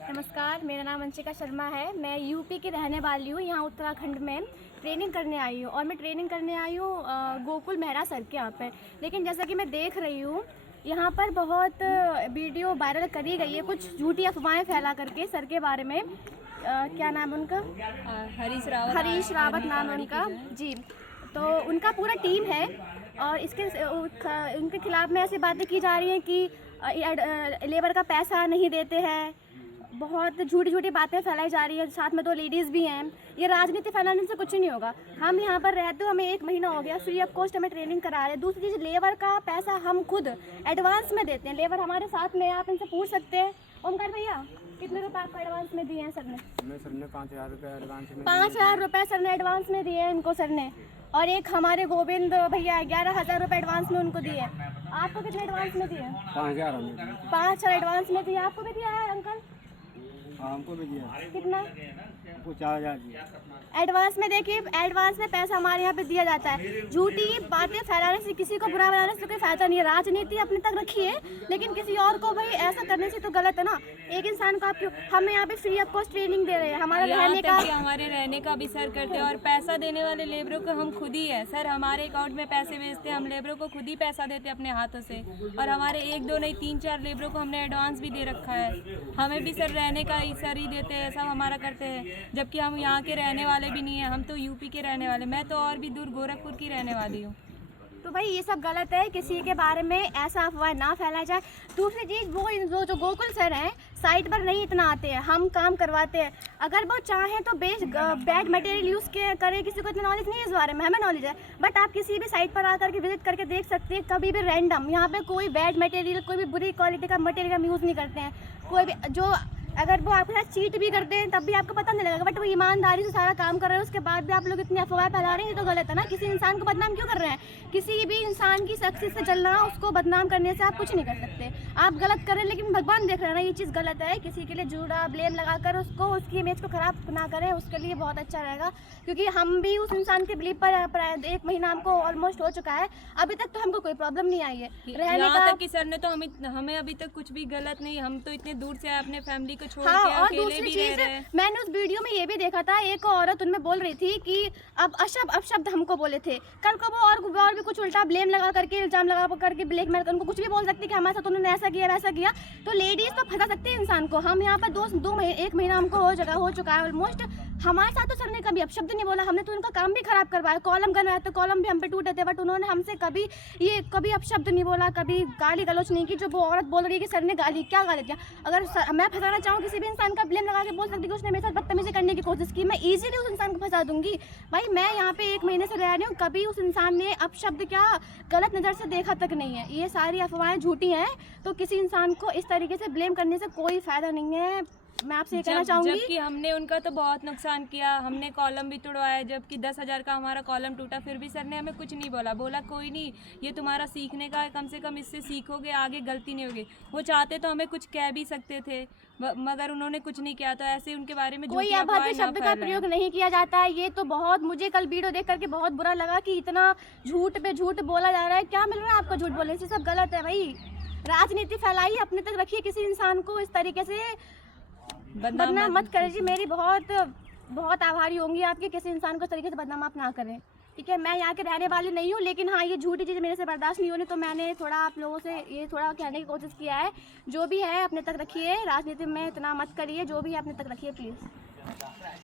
नमस्कार, मेरा नाम अंशिका शर्मा है। मैं यूपी की रहने वाली हूँ। यहाँ उत्तराखंड में ट्रेनिंग करने आई हूँ और मैं ट्रेनिंग करने आई हूँ गोकुल मेहरा सर के यहाँ पे। लेकिन जैसा कि मैं देख रही हूँ यहाँ पर बहुत वीडियो वायरल करी गई है, कुछ झूठी अफवाहें फैला करके सर के बारे में। क्या नाम है उनका? हरीश रावत नाम है उनका जी। तो उनका पूरा टीम है और उनके खिलाफ में ऐसी बातें की जा रही हैं कि लेबर का पैसा नहीं देते हैं। बहुत झूठी झूठी बातें फैलाई जा रही है। साथ में 2 लेडीज़ भी हैं। ये राजनीति फैलाने से कुछ नहीं होगा। हम यहाँ पर रहते हो, हमें 1 महीना हो गया, फ्री ऑफ कॉस्ट हमें ट्रेनिंग करा रहे हैं। दूसरी चीज़, लेबर का पैसा हम खुद एडवांस में देते हैं। लेबर हमारे साथ में, आप इनसे पूछ सकते हैं। ओमकार भैया, कितने रुपए आपको एडवांस में दिए हैं सर ने? सर ने 5,000 रुपये एडवांस में 5,000 रुपये सर ने एडवांस में दिए हैं इनको सर ने। और एक हमारे गोविंद भैया 11,000 रुपये एडवांस में उनको दिए। आपको कितने एडवांस में दिए? 5,000 एडवांस में दिए। आपको भी दिया है अंकल? हमको भी दिया। कितना? 4,000 दिया एडवांस में। देखिए, एडवांस में पैसा हमारे यहाँ पे दिया जाता है। झूठी बातें फैलाने से, किसी को बुरा बनाने से कोई फायदा नहीं है। राजनीति अपने तक रखिए, लेकिन किसी और को भाई ऐसा करने से तो गलत है ना। एक इंसान को आप क्यों, हमें यहाँ पे फ्री ऑफ कॉस्ट ट्रेनिंग दे रहे हैं। हमारे रहने का भी सर करते हैं और पैसा देने वाले लेबरों को हम खुद ही है सर। हमारे अकाउंट में पैसे भेजते हैं, हम लेबरों को खुद ही पैसा देते हैं अपने हाथों से। और हमारे 1-2 नहीं 3-4 लेबरों को हमने एडवांस भी दे रखा है। हमें भी सर रहने का सर ही देते हैं, सब हमारा करते हैं। जबकि हम यहाँ के रहने वाले भी नहीं है, हम तो यूपी के रहने वाले। मैं तो और भी दूर गोरखपुर की रहने वाली हूँ। तो भाई ये सब गलत है। किसी के बारे में ऐसा अफवाह ना फैलाया जाए। दूसरी चीज़, वो जो गोकुल सर हैं साइट पर नहीं इतना आते हैं, हम काम करवाते हैं। अगर वो चाहें तो बैड मटेरियल यूज़ करें। किसी को इतना नॉलेज नहीं है इस बारे में, हमें नॉलेज है। बट आप किसी भी साइट पर आकर के विजिट करके देख सकते हैं, कभी भी रैंडम यहाँ पे कोई बैड मटेरियल, कोई भी बुरी क्वालिटी का मटेरियल हम यूज़ नहीं करते हैं। कोई भी जो, अगर वो आपके साथ चीट भी करते हैं तब भी आपको पता नहीं लगेगा। बट वो ईमानदारी से सारा काम कर रहे हैं, उसके बाद भी आप लोग इतनी अफवाह फैला रहे हैं, ये तो गलत है ना। किसी इंसान को बदनाम क्यों कर रहे हैं? किसी भी इंसान की सक्सेस से जलना, उसको बदनाम करने से आप कुछ नहीं कर सकते। आप गलत कर रहे हैं, लेकिन भगवान देख रहे हैं ना, ये चीज़ गलत है। किसी के लिए झूठा ब्लेम लगाकर उसकी इमेज को ख़राब ना करें, उसके लिए बहुत अच्छा रहेगा। क्योंकि हम भी उस इंसान के बिलीव पर 1 महीना हमको ऑलमोस्ट हो चुका है, अभी तक तो हमको कोई प्रॉब्लम नहीं आई है रहने का। तक कि सर ने तो हमें अभी तक कुछ भी गलत नहीं, हम तो इतने दूर से अपने फैमिली को छोड़ हाँ, के और अकेले दूसरी भी चीज, रह रहे हैं। मैंने उस वीडियो में ये भी देखा था, एक औरत उनमें बोल रही थी कि अब अपशब्द हमको बोले थे। कल को वो और भी कुछ उल्टा ब्लेम लगा करके, इल्जाम लगा करके, ब्लैकमेल कर, उनको कुछ भी बोल सकती है कि हमारे साथ उन्होंने ऐसा किया वैसा किया। तो लेडीज तो फंसा सकती है इंसान को। हम यहाँ पर 1 महीना हमको हो चुका है ऑलमोस्ट। हमारे साथ तो सर ने कभी अपशब्द नहीं बोला। हमने तो उनका काम भी खराब करवाया, कॉलम बनवाया तो कॉलम भी हम पे टूटे थे। बट उन्होंने हमसे कभी अपशब्द नहीं बोला, कभी गाली गलौच नहीं की। जो वो औरत बोल रही है कि सर ने क्या गाली दिया। अगर मैं फंसाना चाहूँ किसी भी इंसान का, ब्लेम लगा के बोल सकती कि उसने मेरे साथ बदतमीजी करने की कोशिश की, मैं इजीली उस इंसान को फंसा दूंगी। भाई मैं यहाँ पे 1 महीने से रह रही हूँ, कभी उस इंसान ने अपशब्द क्या गलत नज़र से देखा तक नहीं है। ये सारी अफवाहें झूठी हैं। तो किसी इंसान को इस तरीके से ब्लेम करने से कोई फ़ायदा नहीं है। मैं आपसे ये कहना चाहूँगी, जबकि हमने उनका तो बहुत नुकसान किया। हमने कॉलम भी तोड़वाया, जबकि 10,000 का हमारा कॉलम टूटा, फिर भी सर ने हमें कुछ नहीं बोला कोई नहीं, ये तुम्हारा सीखने का है, कम से कम इससे सीखोगे, आगे गलती नहीं होगी। वो चाहते तो हमें कुछ कह भी सकते थे, मगर उन्होंने कुछ नहीं किया। तो ऐसे उनके बारे में कोई अभद्र शब्द का प्रयोग नहीं किया जाता है। ये तो बहुत, मुझे कल वीडियो देख करके बहुत बुरा लगा कि इतना झूठ पे झूठ बोला जा रहा है। क्या मिल रहा है आपको झूठ बोलने से? सब गलत है भाई। राजनीति फैलाइए, अपने तक रखिए। किसी इंसान को इस तरीके से बदनाम मत करें जी। मेरी बहुत आभारी होंगी आपके, किसी इंसान को इस तरीके से बदनाम आप ना करें, ठीक है। मैं यहाँ के रहने वाली नहीं हूँ, लेकिन हाँ, ये झूठी चीज़ मेरे से बर्दाश्त नहीं होनी, तो मैंने थोड़ा आप लोगों से ये थोड़ा कहने की कोशिश किया है। जो भी है अपने तक रखिए, राजनीति में इतना मत करिए। जो भी है अपने तक रखिए प्लीज़।